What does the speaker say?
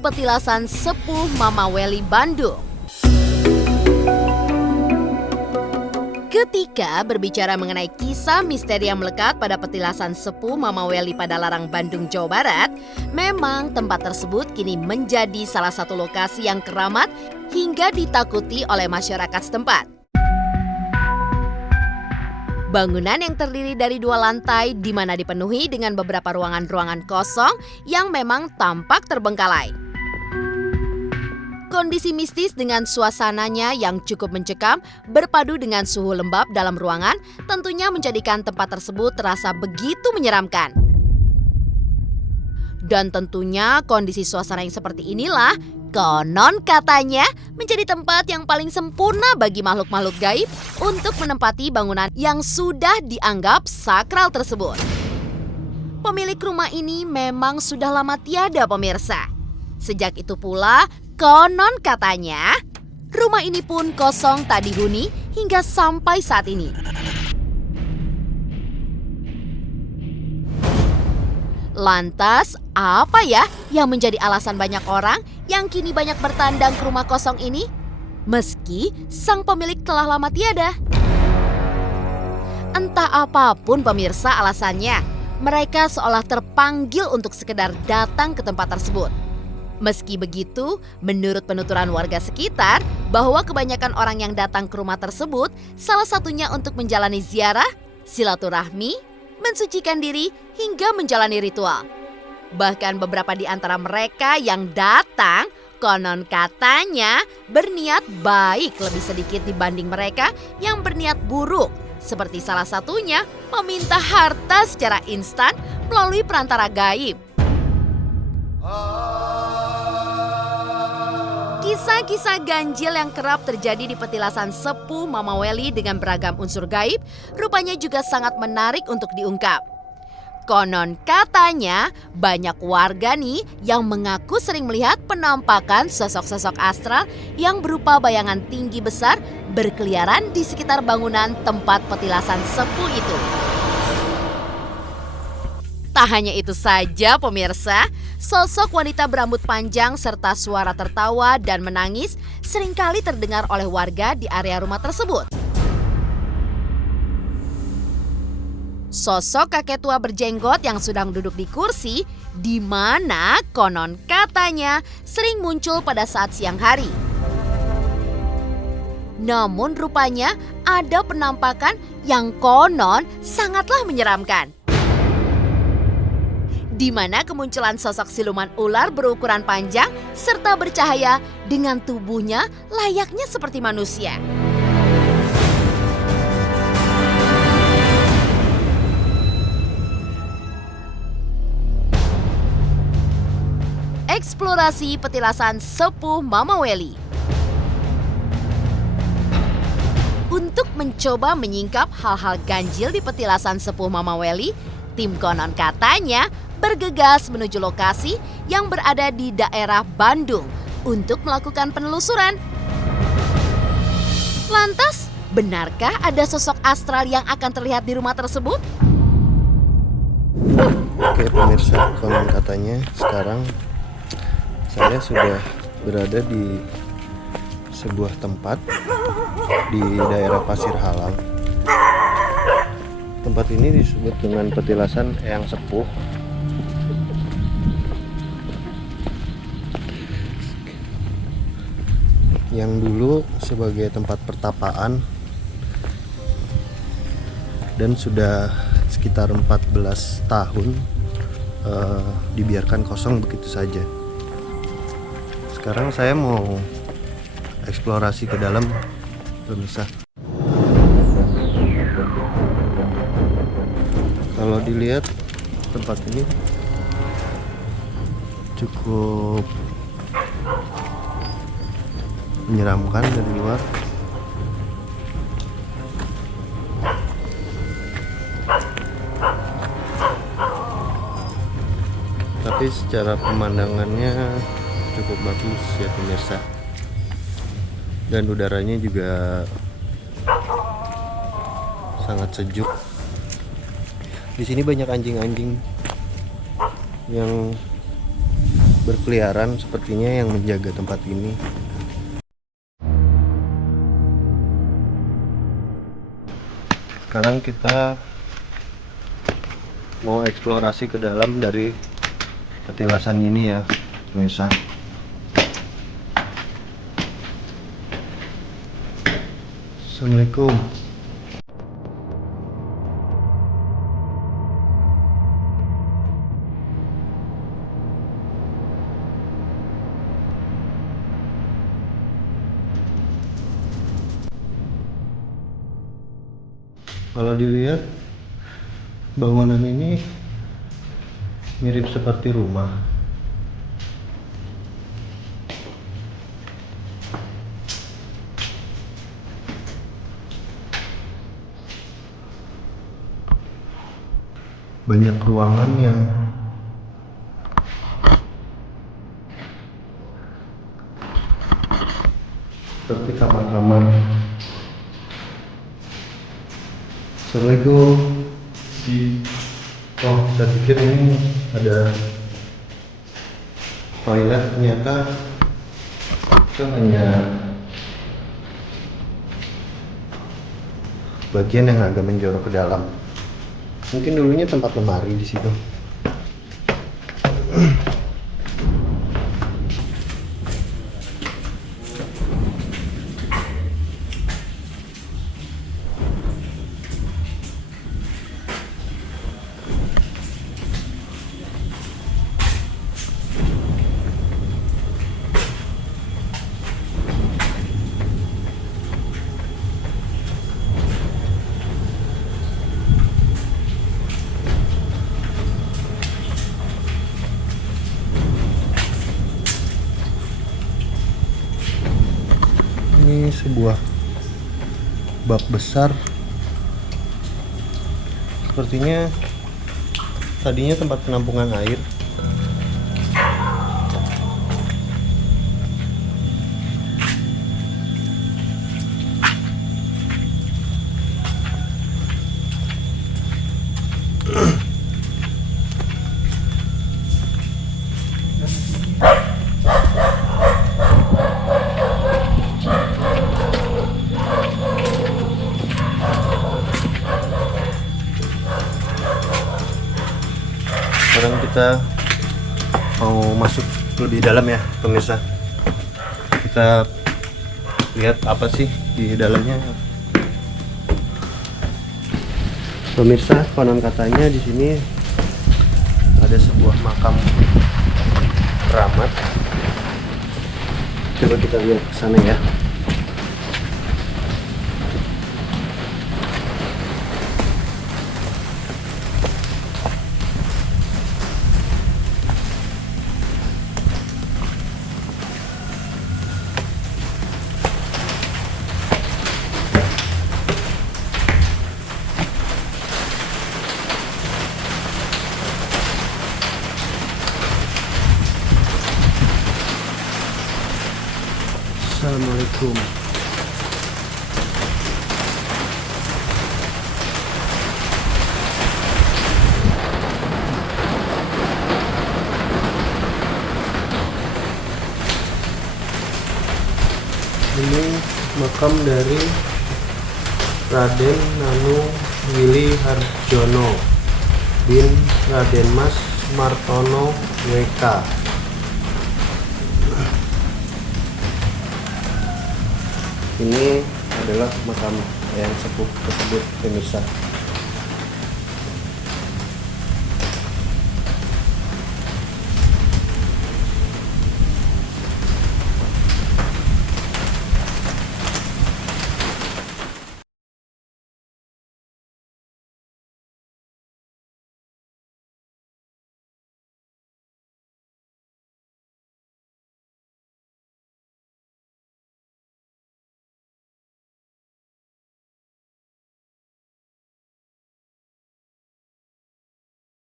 Petilasan Sepuh Mama Welly Bandung. Ketika berbicara mengenai kisah misteri yang melekat pada petilasan Sepuh Mama Welly pada Larang, Bandung, Jawa Barat, memang tempat tersebut kini menjadi salah satu lokasi yang keramat hingga ditakuti oleh masyarakat setempat. Bangunan yang terdiri dari 2 lantai di mana dipenuhi dengan beberapa ruangan-ruangan kosong yang memang tampak terbengkalai. Kondisi mistis dengan suasananya yang cukup mencekam berpadu dengan suhu lembab dalam ruangan tentunya menjadikan tempat tersebut terasa begitu menyeramkan. Dan tentunya kondisi suasana yang seperti inilah konon katanya menjadi tempat yang paling sempurna bagi makhluk-makhluk gaib untuk menempati bangunan yang sudah dianggap sakral tersebut. Pemilik rumah ini memang sudah lama tiada, pemirsa. Sejak itu pula, konon katanya, rumah ini pun kosong tak dihuni hingga sampai saat ini. Lantas, apa ya yang menjadi alasan banyak orang yang kini banyak bertandang ke rumah kosong ini? Meski sang pemilik telah lama tiada. Entah apapun pemirsa alasannya, mereka seolah terpanggil untuk sekedar datang ke tempat tersebut. Meski begitu, menurut penuturan warga sekitar, bahwa kebanyakan orang yang datang ke rumah tersebut salah satunya untuk menjalani ziarah, silaturahmi, mensucikan diri, hingga menjalani ritual. Bahkan beberapa di antara mereka yang datang konon katanya berniat baik lebih sedikit dibanding mereka yang berniat buruk. Seperti salah satunya meminta harta secara instan melalui perantara gaib. Kisah-kisah ganjil yang kerap terjadi di petilasan Sepuh Mama Welly dengan beragam unsur gaib rupanya juga sangat menarik untuk diungkap. Konon katanya banyak warga nih yang mengaku sering melihat penampakan sosok-sosok astral yang berupa bayangan tinggi besar berkeliaran di sekitar bangunan tempat petilasan sepuh itu. Tak hanya itu saja pemirsa, sosok wanita berambut panjang serta suara tertawa dan menangis seringkali terdengar oleh warga di area rumah tersebut. Sosok kakek tua berjenggot yang sedang duduk di kursi, di mana konon katanya sering muncul pada saat siang hari. Namun rupanya ada penampakan yang konon sangatlah menyeramkan. Di mana kemunculan sosok siluman ular berukuran panjang serta bercahaya dengan tubuhnya layaknya seperti manusia. Eksplorasi petilasan Sepuh Mama Welly. Untuk mencoba menyingkap hal-hal ganjil di petilasan Sepuh Mama Welly, tim konon katanya bergegas menuju lokasi yang berada di daerah Bandung untuk melakukan penelusuran. Lantas, benarkah ada sosok astral yang akan terlihat di rumah tersebut? Oke pemirsa, konon katanya sekarang saya sudah berada di sebuah tempat di daerah Pasir Halang. Tempat ini disebut dengan petilasan Eyang Sepuh. Yang dulu sebagai tempat pertapaan dan sudah sekitar 14 tahun dibiarkan kosong begitu saja. Sekarang saya mau eksplorasi ke dalam, pemirsa. Kalau dilihat tempat ini cukup menyeramkan dari luar. Tapi secara pemandangannya cukup bagus ya pemirsa. Dan udaranya juga sangat sejuk. Di sini banyak anjing-anjing yang berkeliaran sepertinya yang menjaga tempat ini. Sekarang kita mau eksplorasi ke dalam dari petilasan ini ya, pemirsa. Assalamualaikum. Kalau dilihat bangunan ini mirip seperti rumah. Banyak ruangan yang seperti kamar-kamar. Assalamualaikum. Oh, saya pikir ini ada toilet, ternyata itu hanya bagian yang agak menjorok ke dalam. Mungkin dulunya tempat lemari di situ. Ini sebuah bak besar. Sepertinya tadinya tempat penampungan air. Sekarang kita mau masuk lebih dalam ya, pemirsa. Kita lihat apa sih di dalamnya. Pemirsa, konon katanya di sini ada sebuah makam keramat. Coba kita lihat ke sana ya. Assalamualaikum. Ini makam dari Raden Nanu Willy Harjono bin Raden Mas Martono WK. Ini adalah makam yang sepuh tersebut, pemirsa.